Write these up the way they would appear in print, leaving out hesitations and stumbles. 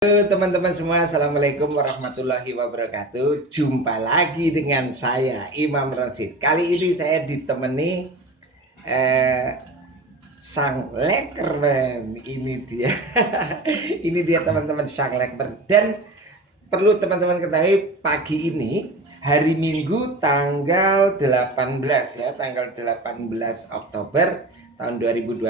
Halo teman-teman semua, Assalamualaikum warahmatullahi wabarakatuh. Jumpa lagi dengan saya Imam Rosid. Kali ini saya ditemani sang Lekerman. Ini dia. Ini dia teman-teman, sang Lekerman. Dan perlu teman-teman ketahui, pagi ini hari Minggu tanggal 18 ya, tanggal 18 Oktober tahun 2020,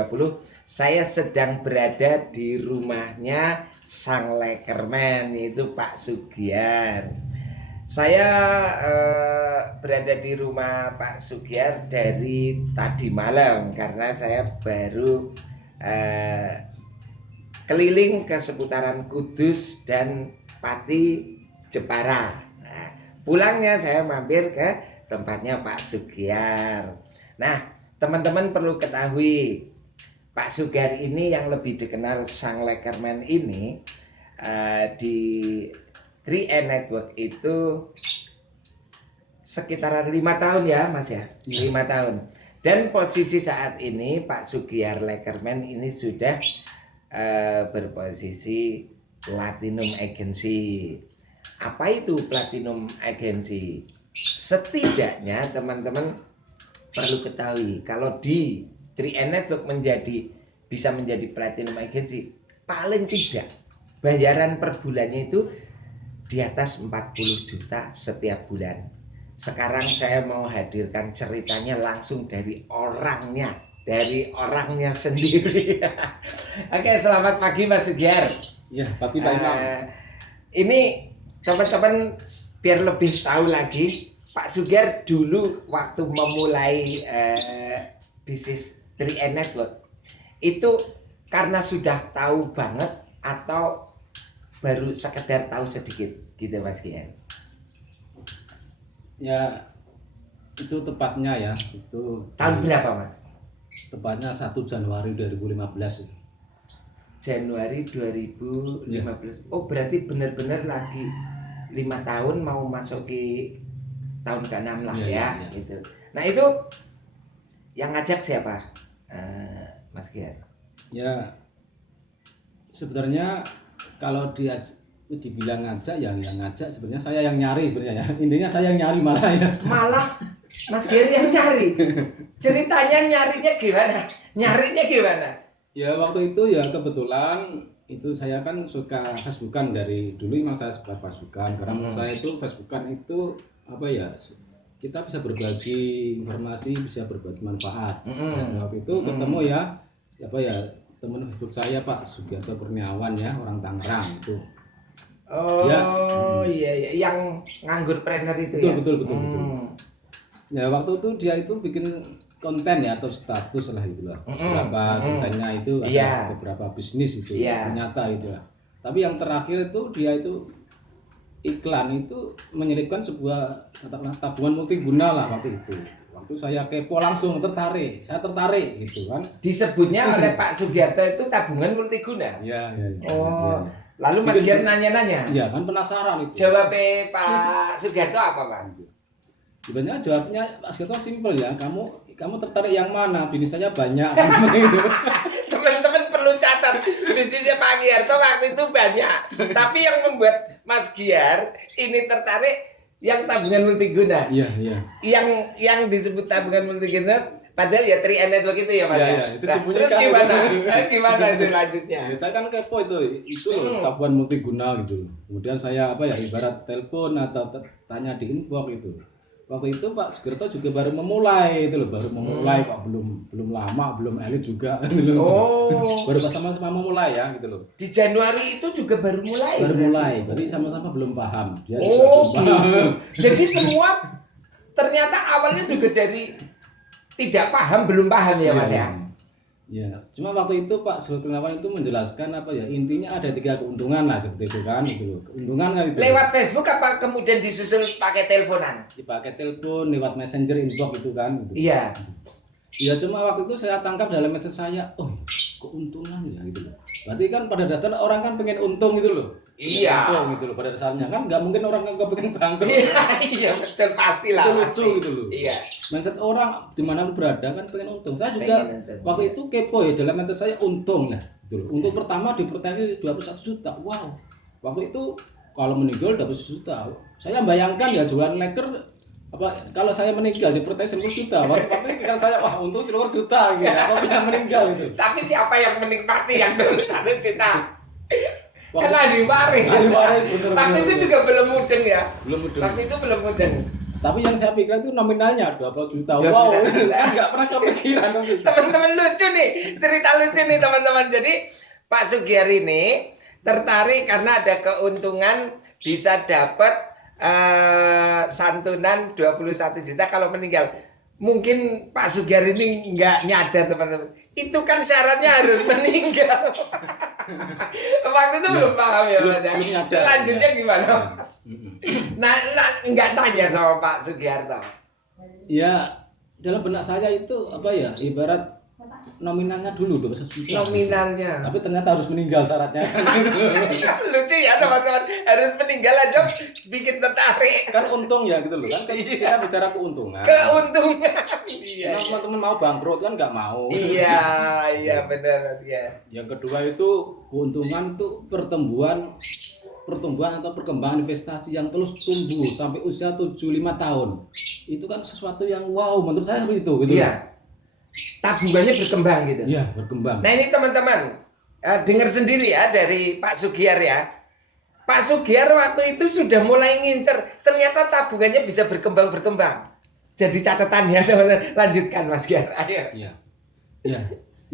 saya sedang berada di rumahnya sang Lekerman, yaitu Pak Sugiar. Saya berada di rumah Pak Sugiar dari tadi malam karena saya baru keliling ke seputaran Kudus dan Pati Jepara. Nah, pulangnya saya mampir ke tempatnya Pak Sugiar. Nah, teman-teman perlu ketahui, Pak Sugiar ini yang lebih dikenal sang Lekerman ini di 3N Network itu sekitaran 5 tahun ya Mas ya, 5 tahun. Dan posisi saat ini Pak Sugiar Lekerman ini sudah berposisi Platinum Agency. Apa itu Platinum Agency? Setidaknya teman-teman perlu ketahui, kalau di 3N Network bisa menjadi Platinum Agency, paling tidak bayaran per bulannya itu di atas 40 juta setiap bulan. Sekarang saya mau hadirkan ceritanya langsung dari orangnya sendiri. Oke, selamat pagi Mas Sugiar. Ya, pagi Pak Imam. Ini teman-teman biar lebih tahu lagi, Pak Sugiar dulu waktu memulai bisnis 3N Network itu karena sudah tahu banget atau baru sekedar tahu sedikit gitu Mas Gian? Ya, itu tepatnya ya, itu Tahun berapa Mas? Tepatnya 1 Januari 2015 itu. Januari 2015. Ya. Oh, berarti benar-benar lagi 5 tahun mau masuki tahun ke-6 lah ya. Gitu. Nah, itu yang ngajak siapa? Mas Gian? Ya, sebenarnya kalau dibilang ngajak, ya yang ngajak sebenarnya saya yang nyari sebenarnya ya. Intinya saya yang nyari malah ya. Malah Mas Giri yang nyari. Ceritanya Nyarinya gimana? Ya waktu itu ya kebetulan itu saya kan suka Facebookan dari dulu, memang saya suka Facebookan karena menurut saya itu Facebookan itu apa ya, kita bisa berbagi informasi, bisa berbagi manfaat. Dan waktu itu ketemu ya apa ya, teman Facebook saya Pak Sugiarto Kurniawan ya, orang Tangerang itu. Oh ya. Iya, yang nganggur trainer itu. Betul. Ya waktu itu dia itu bikin konten ya, atau status lah itulah. Beberapa kontennya itu ada beberapa bisnis itu ternyata itu. Tapi yang terakhir itu dia itu iklan itu menyelipkan sebuah tabungan multiguna lah waktu itu. Waktu saya kepo langsung saya tertarik gitu kan. Disebutnya oleh Pak Sugiarto itu tabungan multiguna. Iya. Oh, lalu Mas Gian nanya-nanya. Iya kan, penasaran itu. Jawabnya Pak Sugiarto apa Pak? Sebenarnya jawabnya Pak Sugiarto simpel ya, kamu tertarik yang mana? Bisnis saya banyak. Teman-teman perlu catat, bisnisnya Pak Giarto waktu itu banyak. Tapi yang membuat Mas Giar ini tertarik yang tabungan multiguna. Iya. Yang disebut tabungan multiguna padahal ya 3N Network itu ya Mas. Iya, itu terus gimana itu lanjutnya? Ya, saya kan kepo itu loh, tabungan multiguna gitu. Kemudian saya ibarat telepon atau tanya di inbox itu. Waktu itu Pak Sugiarto juga baru memulai itu loh, kok belum lama, belum elit juga gitu loh. Oh. Baru sama-sama memulai ya gitu loh. Di Januari itu juga baru mulai. Berarti sama-sama belum paham. Dia belum paham. Jadi semua ternyata awalnya juga dari tidak paham, belum paham ya Mas ya. Ya, cuma waktu itu Pak Sugiarto itu menjelaskan apa ya, intinya ada 3 keuntungan lah seperti itu kan, itu keuntungan kan itu. Lewat Facebook apa kemudian disusul pakai teleponan? Dipakai telepon, lewat messenger, inbox itu kan. Gitu. Iya. Ya cuma waktu itu saya tangkap dalam message saya, keuntungan ya gitu loh. Berarti kan pada dasarnya orang kan pengen untung gitu loh. Iya. Untung gitu loh, pada dasarnya kan nggak mungkin orang nggak pengen bangkrut. Iya betul, pastilah. Itu lucu gitu loh. Iya. Mindset orang dimanapun berada kan pengen untung. Saya juga waktu itu kepo ya, dalam mindset saya untung lah. Gitu loh. Untuk pertama dipertanyaan 21 juta, wow. Waktu itu kalau meninggal dapat 1 juta. Saya bayangkan ya jualan leker apa kalau saya meninggal di proteksi 1 juta. Waktu itu kan saya wah untung 1 juta gitu. Apa yang meninggal itu. Tapi siapa yang menikmati yang dulu 1 juta? Kan ahli waris. Waktu itu juga belum mudeng ya. Belum mudeng. Waktu itu belum mudeng. Tapi yang saya pikir itu nominalnya 20 juta. Wow, kan nggak pernah kepikiran. Teman-teman lucu nih, cerita lucu nih teman-teman. Jadi Pak Sugiar ini tertarik karena ada keuntungan bisa dapat santunan 21 juta kalau meninggal. Mungkin Pak Sugiar ini nggak nyadar teman-teman. Itu kan syaratnya harus meninggal. Waktu itu belum paham ya Mas. Lanjutnya gimana Mas? Nah, nggak tanya sama Pak Sugiarto. Ya, dalam benak saya itu apa ya? Ibarat nominalnya dulu 21 juta. Nominalnya. Tapi ternyata harus meninggal syaratnya. Lucu ya teman-teman. Harus meninggal aja bikin tertarik. Kan untung ya gitu loh kan. Kita bicara keuntungan. Keuntungan. Iya. Nah, teman-teman mau bangkrut kan nggak mau. Iya benar Mas ya. Yang kedua itu keuntungan tuh pertumbuhan atau perkembangan investasi yang terus tumbuh sampai usia 75 tahun. Itu kan sesuatu yang wow menurut saya seperti itu gitu. Iya. Tabungannya berkembang gitu. Iya, berkembang. Nah, ini teman-teman dengar sendiri ya dari Pak Sugiar ya. Pak Sugiar waktu itu sudah mulai ngincer, ternyata tabungannya bisa berkembang. Jadi catatan ya teman-teman. Lanjutkan Mas Giar. Ayo. Iya. Iya.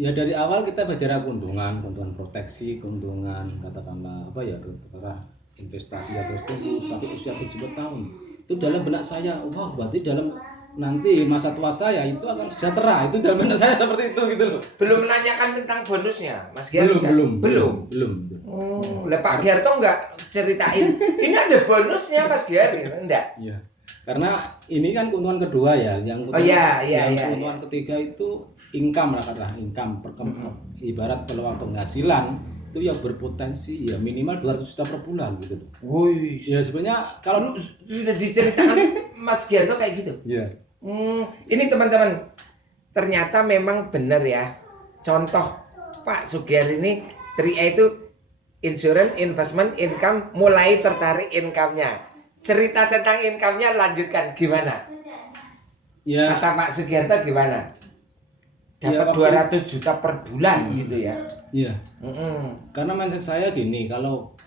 Ya dari awal kita bicara keuntungan proteksi, keuntungan katakanlah apa ya katakanlah investasi atau tumbuh sampai usia 70 tahun. Itu dalam benak saya, wah berarti dalam nanti masa tua saya itu akan sejahtera. Itu dalam benak saya seperti itu gitu loh. Belum menanyakan tentang bonusnya, Mas Giar? Belum. Lah Pak Giar tuh enggak ceritain. Ini ada bonusnya Mas Giar gitu, enggak? Iya. Karena ini kan keuntungan kedua ya, yang keuntungan ketiga itu income lah karena income ibarat peluang penghasilan itu yang berpotensi ya minimal 200 juta per bulan gitu. Wih. Ya sebenarnya kalau sudah diceritakan Mas Giar tuh kayak gitu. Iya. Ini teman-teman ternyata memang benar ya. Contoh Pak Sugiar ini 3A itu insurance, investment, income, mulai tertarik income-nya. Cerita tentang income-nya lanjutkan gimana? Ya. Kata Pak Sugiarto gimana? Dapat 200 juta per bulan gitu ya. Iya. Karena mindset saya gini, kalau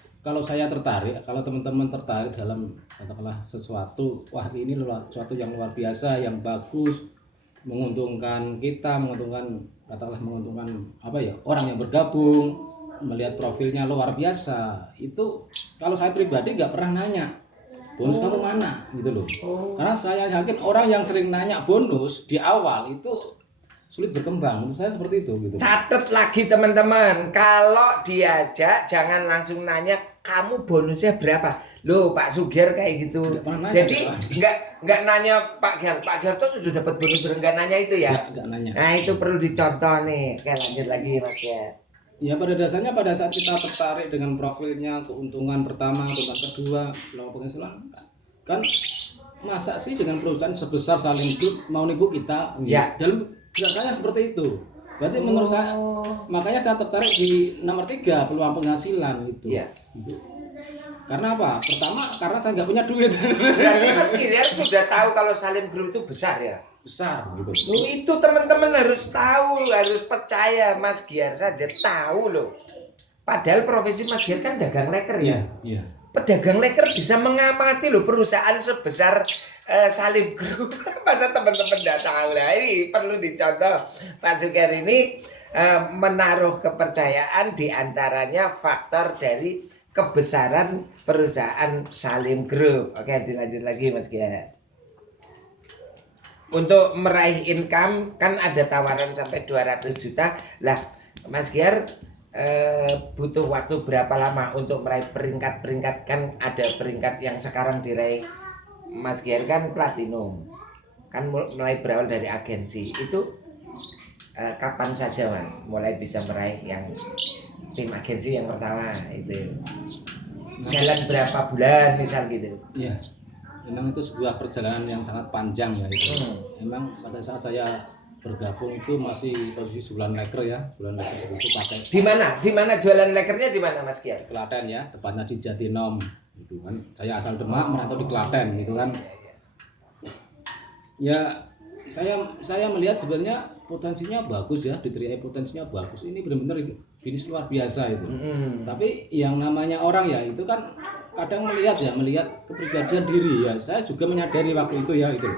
saya tertarik, kalau teman-teman tertarik dalam katakanlah sesuatu, wah ini sesuatu yang luar biasa, yang bagus, menguntungkan kita, menguntungkan apa ya, orang yang bergabung, melihat profilnya luar biasa. Itu kalau saya pribadi nggak pernah nanya bonus kamu mana gitu loh. Karena saya yakin orang yang sering nanya bonus di awal itu sulit berkembang. Menurut saya seperti itu gitu. Catat lagi teman-teman, kalau diajak jangan langsung nanya kamu bonusnya berapa. Loh Pak Sugiar kayak gitu. Jadi enggak nanya Pak Giar tuh sudah dapat bonus, enggak nanya itu ya? Enggak nanya. Nah, itu perlu dicontoh nih. Oke, lanjut lagi Mas Giar. Ya pada dasarnya pada saat kita tertarik dengan profilnya, keuntungan pertama, keuntungan kedua, peluang penghasilan kan masa sih dengan perusahaan sebesar Salim Group mau nipu kita? Ya. Dalam saya seperti itu. Berarti menurut saya makanya saya tertarik di nomor 3 peluang penghasilan itu. Ya. Gitu. Karena apa? Pertama karena saya nggak punya duit. Berarti Mas Giar sudah tahu kalau Salim Group itu besar ya? Besar gitu. Loh, itu teman-teman harus tahu, harus percaya. Mas Giar saja tahu loh. Padahal profesi Mas Giar kan dagang leker ya. Iya. Pedagang leker bisa mengamati loh perusahaan sebesar Salim Group. Masa teman-teman tidak tahu lah. Ini perlu dicontoh. Pak Sugiar ini menaruh kepercayaan diantaranya faktor dari kebesaran perusahaan Salim Group. Oke, dilanjut lagi Mas Giar. Untuk meraih income kan ada tawaran sampai 200 juta. Lah, Mas Giar butuh waktu berapa lama untuk meraih peringkat-peringkat? Kan ada peringkat yang sekarang diraih Mas Giar kan platinum. Kan mulai berawal dari agensi. Itu kapan saja Mas mulai bisa meraih yang tim agensi yang pertama itu? Jalan berapa bulan misal gitu? Iya. Memang itu sebuah perjalanan yang sangat panjang ya itu. Memang pada saat saya bergabung itu masih posisi jualan leker ya, jualan leker itu pakai. Di mana jualan lekernya di mana Mas Giar? Klaten ya, tepatnya di Jatinom. Itu kan saya asal Demak merantau di Klaten gitu kan. Ya saya melihat sebenarnya potensinya bagus ya, di Tri potensinya bagus. Ini benar-benar bisnis luar biasa itu. Tapi yang namanya orang ya itu kan kadang melihat kepribadian diri ya. Saya juga menyadari waktu itu ya itu.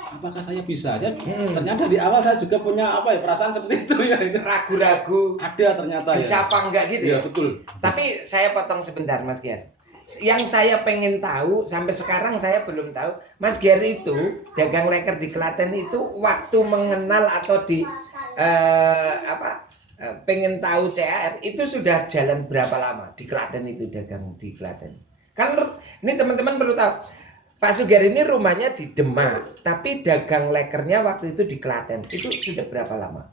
Apakah saya bisa? Ternyata dari awal saya juga punya perasaan seperti itu ya. Ragu-ragu. Ada ternyata bisa ya. apa enggak gitu ya? Betul. Tapi saya potong sebentar Mas Giar. Yang saya pengen tahu sampai sekarang saya belum tahu, Mas Giar itu dagang leker di Klaten itu waktu mengenal atau pengen tahu CAR itu sudah jalan berapa lama di Klaten itu dagang di Klaten. Kan ini teman-teman perlu tahu. Pak Sugiar ini rumahnya di Demak, tapi dagang lekernya waktu itu di Klaten. Itu sudah berapa lama?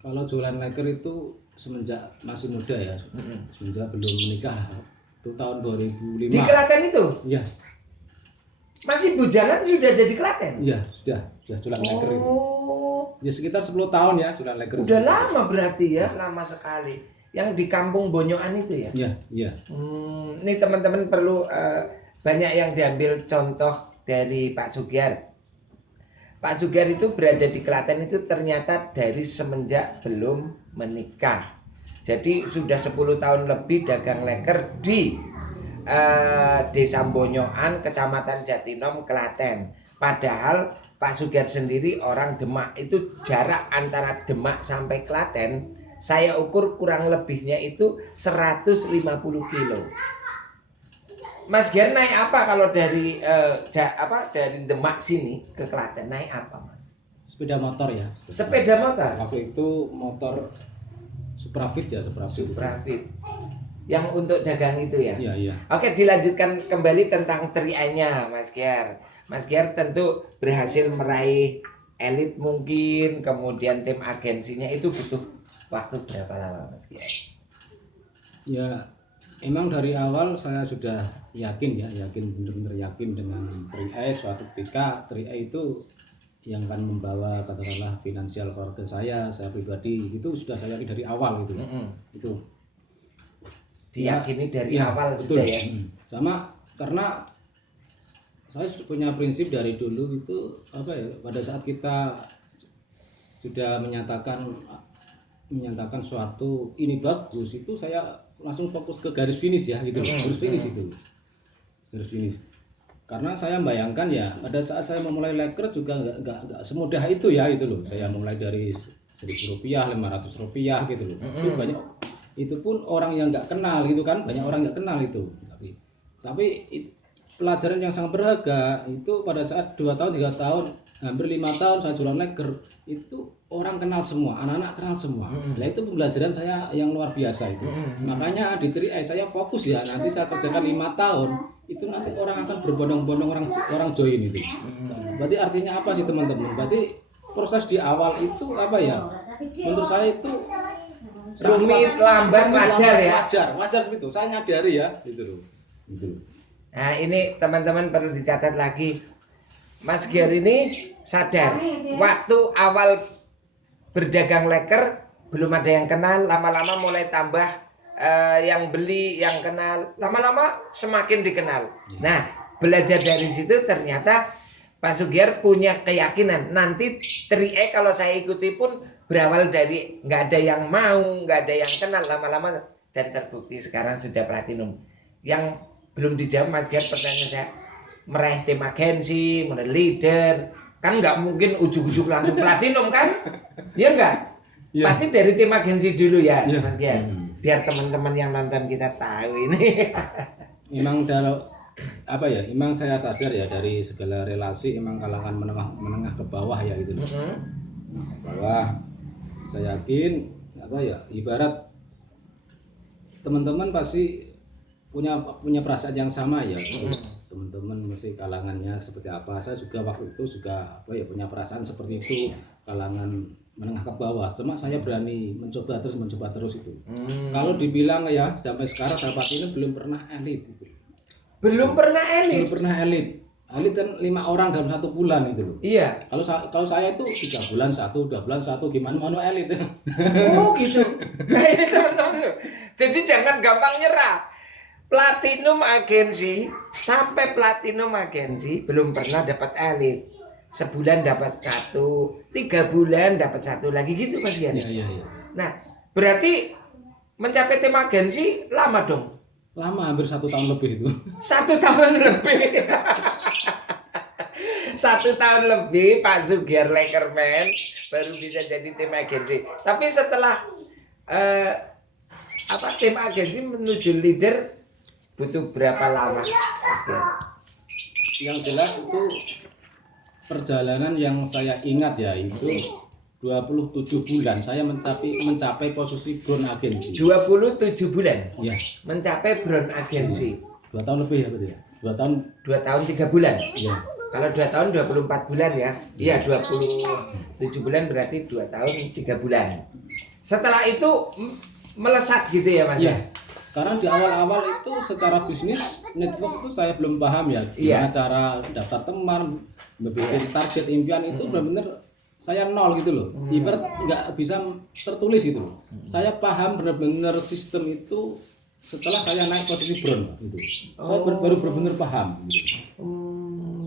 Kalau jualan leker itu semenjak masih muda ya, semenjak belum menikah. Itu tahun 2005. Di Klaten itu? Iya. Masih bujangan sudah jadi Klaten? Iya, sudah jualan leker itu. Ya sekitar 10 tahun ya jualan leker. Udah lama berarti ya, lama sekali. Yang di Kampung Bonyokan itu ya? Iya. Ini teman-teman perlu banyak yang diambil contoh dari Pak Sugiar. Pak Sugiar itu berada di Klaten itu ternyata dari semenjak belum menikah. Jadi sudah 10 tahun lebih dagang leker di Desa Bonyokan, Kecamatan Jatinom, Klaten. Padahal Pak Sugiar sendiri orang Demak. Itu jarak antara Demak sampai Klaten saya ukur kurang lebihnya itu 150 kilo. Mas Giar naik apa kalau dari dari Demak sini ke Klaten naik apa Mas? Sepeda motor ya. Sepeda motor. Waktu itu motor Suprafit ya, Suprafit. Yang untuk dagang itu ya? Iya. Oke, dilanjutkan kembali tentang Tri-nya Mas Giar. Mas Giar tentu berhasil meraih elit mungkin, kemudian tim agensinya itu butuh waktu berapa lama Mas Giar? Ya, emang dari awal saya sudah benar-benar yakin dengan Tri-A. Suatu ketika Tri-A itu yang akan membawa katakanlah finansial keluarga saya pribadi itu sudah saya yakin dari awal gitu. Itu diyakini dari awal betul. Sudah ya. Sama karena saya punya prinsip dari dulu itu pada saat kita sudah menyatakan suatu ini bagus itu saya langsung fokus ke garis finish ya gitu. Garis finish. Karena saya membayangkan ya pada saat saya memulai leker juga nggak semudah itu ya itu loh. Saya mulai dari Rp1.000, Rp500 gitu loh. Itu banyak, itu pun orang yang nggak kenal gitu kan, banyak orang nggak kenal itu. Tapi pelajaran yang sangat berharga itu pada saat 2 tahun 3 tahun hampir 5 tahun saya jualan leker itu orang kenal semua, anak-anak kenal semua. Nah itu pembelajaran saya yang luar biasa itu. Makanya di Tri-A saya fokus ya, nanti saya kerjakan 5 tahun itu nanti orang akan berbondong-bondong orang join itu. Berarti artinya apa sih teman-teman? Berarti proses di awal itu menurut saya itu rumit, lambat, wajar ya. Wajar seperti itu. Saya nyadari ya gitu loh. Nah ini teman-teman perlu dicatat lagi. Mas Giar ini sadar waktu awal berdagang leker belum ada yang kenal, lama-lama mulai tambah yang beli, yang kenal, lama-lama semakin dikenal. Nah belajar dari situ ternyata Pak Sugiar punya keyakinan nanti Tri-A kalau saya ikuti pun berawal dari nggak ada yang mau, nggak ada yang kenal, lama-lama dan terbukti sekarang sudah platinum. Yang belum dijawab Mas Giar pertanyaan saya, meraih tim agensi, meraih leader, kan nggak mungkin ujuk-ujuk langsung platinum kan? Ya enggak? Ya. Pasti dari tim agensi dulu ya, Mas Giar. Biar teman-teman yang nonton kita tahu ini. Memang memang saya sadar ya dari segala relasi emang kalangan menengah ke bawah ya gitu. Bawah saya yakin ibarat teman-teman pasti punya perasaan yang sama ya. Teman-teman mesti kalangannya seperti apa. Saya juga waktu itu punya perasaan seperti itu, kalangan menengah ke bawah. Cuma saya berani mencoba terus itu. Kalau dibilang ya sampai sekarang dapat ini belum pernah elit gitu. Belum pernah elit. elit kan 5 orang dalam 1 bulan itu loh. Iya. Kalau saya itu 3 bulan 1, 2 bulan 1, gimana mau elit? Oh gitu. Nah ini teman-teman loh. Jadi jangan gampang nyerah. Platinum agensi sampai platinum agensi belum pernah dapat elit. Sebulan dapat 1, 3 bulan dapat 1 lagi gitu Mas Gian. Iya. Nah berarti mencapai tim agensi lama dong. Lama, hampir 1 tahun lebih itu. 1 tahun lebih. 1 tahun lebih Pak Sugiar Lekerman baru bisa jadi tim agensi. Tapi setelah tim agensi menuju leader butuh berapa lama? Yang jelas itu perjalanan yang saya ingat ya itu 27 bulan saya mencapai posisi brown agensi. 27 bulan. Ya. Mencapai brown agensi. 2 tahun lebih ya berarti ya. 2 tahun 3 bulan. Iya. Kalau 2 tahun 24 bulan ya. Iya, 27 bulan berarti 2 tahun 3 bulan. Setelah itu melesat gitu ya Mas. Iya. Karena di awal-awal itu secara bisnis network itu saya belum paham ya gimana cara daftar teman, membuat target impian itu benar-benar saya nol gitu loh. Ibarat nggak bisa tertulis gitu loh. Saya paham benar-benar sistem itu setelah saya naik posisi brown gitu. Saya baru benar-benar paham gitu.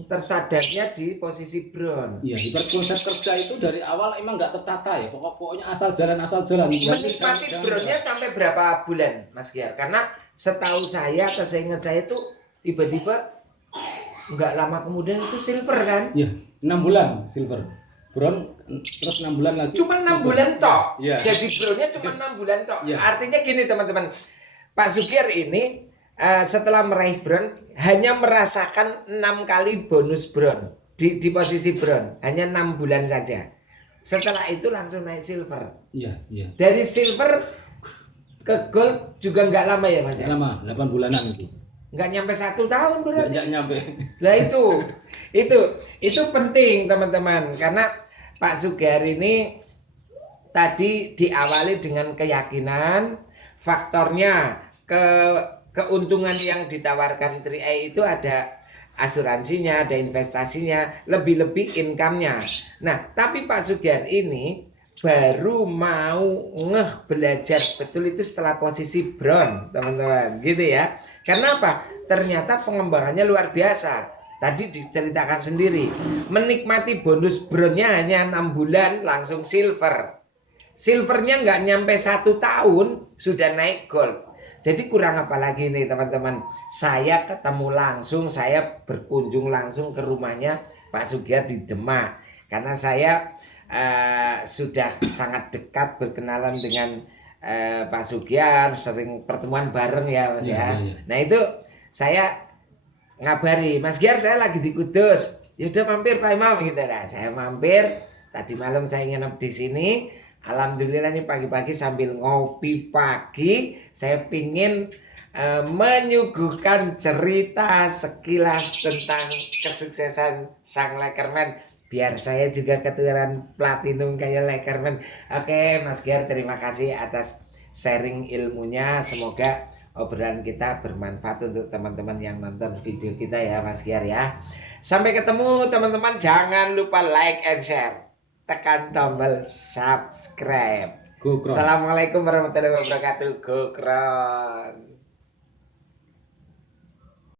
Tersadarnya di posisi brown. Iya, ibarat konsep kerja itu dari awal emang nggak tertata ya. Pokoknya asal jalan. Menikmati brownnya sampai berapa bulan Mas Giar? Karena setahu saya atau seingat saya itu tiba-tiba nggak lama kemudian itu silver kan? Iya, 6 bulan silver. Brown terus 6 bulan lagi. Cuma 6 bulan tok. Yeah. Jadi brownnya cuma 6 bulan tok. Yeah. Artinya gini teman-teman, Pak Sugiar ini setelah meraih brown hanya merasakan 6 kali bonus brown di posisi brown, hanya 6 bulan saja. Setelah itu langsung naik silver. Iya. Dari silver ke gold juga nggak lama ya Mas? Lama, 8 bulanan itu. Nggak nyampe 1 tahun berarti. Nggak nyampe. Nah itu penting teman-teman, karena Pak Sugiar ini tadi diawali dengan keyakinan, faktornya keuntungan yang ditawarkan 3i itu ada asuransinya, ada investasinya, lebih-lebih income-nya. Nah, tapi Pak Sugiar ini baru mau belajar betul itu setelah posisi brown, teman-teman, gitu ya. Karena apa? Ternyata pengembangannya luar biasa. Tadi diceritakan sendiri, menikmati bonus brownnya hanya 6 bulan langsung silver. Silvernya nggak nyampe 1 tahun sudah naik gold. Jadi kurang apa lagi nih teman-teman? Saya ketemu langsung, saya berkunjung langsung ke rumahnya Pak Sugiar di Demak. Karena saya sudah sangat dekat berkenalan dengan Pak Sugiar, sering pertemuan bareng ya Mas ya. Nah itu saya ngabari, Mas Giar saya lagi di Kudus. Yaudah mampir Pak Imam gitu lah. Saya mampir, tadi malam saya nginep di sini. Alhamdulillah nih pagi-pagi sambil ngopi pagi, saya pingin menyuguhkan cerita sekilas tentang kesuksesan sang Lekerman. Biar saya juga keturunan platinum kayak Lekerman. Oke Mas Giar, terima kasih atas sharing ilmunya. Semoga obrolan kita bermanfaat untuk teman-teman yang nonton video kita ya Mas Giar ya. Sampai ketemu teman-teman, jangan lupa like and share. Tekan tombol subscribe. Assalamualaikum warahmatullahi wabarakatuh. Gokron.